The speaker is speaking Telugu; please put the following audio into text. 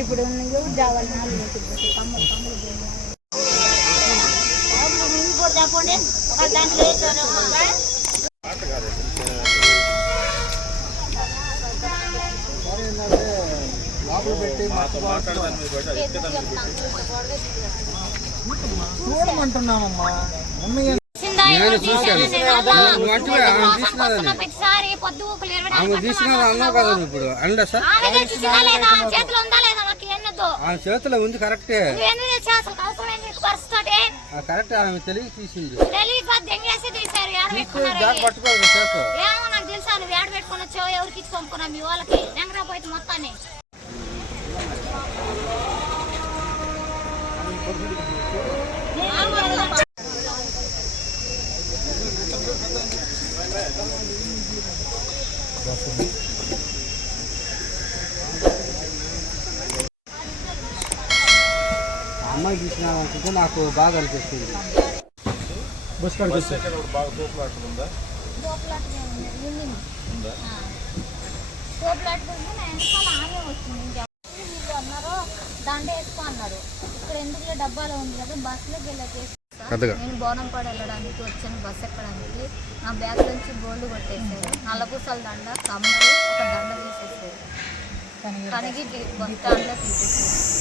ఇప్పుడు జావాలి చెప్పండి దాంట్లో చూడమంటున్నామమ్మా చేతిలో ఉంది కరెక్టే కరెక్ట్ ఆమె తెలియ తీసింది పట్టుకోవాలి చేతిలో నాకు తెలుసా నువ్వు ఏడ పెట్టుకుని వచ్చావు ఎవరికి ఇచ్చి పంపుకున్నావు మీ వాళ్ళకి నెంగరా పోయి మొత్తాన్ని అమ్మాయి తీసినామంటే నాకు బాగా అనిపిస్తుంది. బస్ బాగా తోపులాడుతుందా అన్నారు దండ వేసుకో అన్నారు. ఇక్కడ ఎందుకు డబ్బాలో ఉంది కదా బస్సులోకి వెళ్ళేసి నేను బోనంపాడు వెళ్ళడానికి వచ్చాను బస్సు ఎక్కడానికి. నా బ్యాగ్ నుంచి గోల్డ్ కొట్టేసారు, నల్లపూసల దండ, కమ్మలు, ఒక దండ తీసేసారు, కనిగి బస్ స్టాండ్లో తీసేసారు.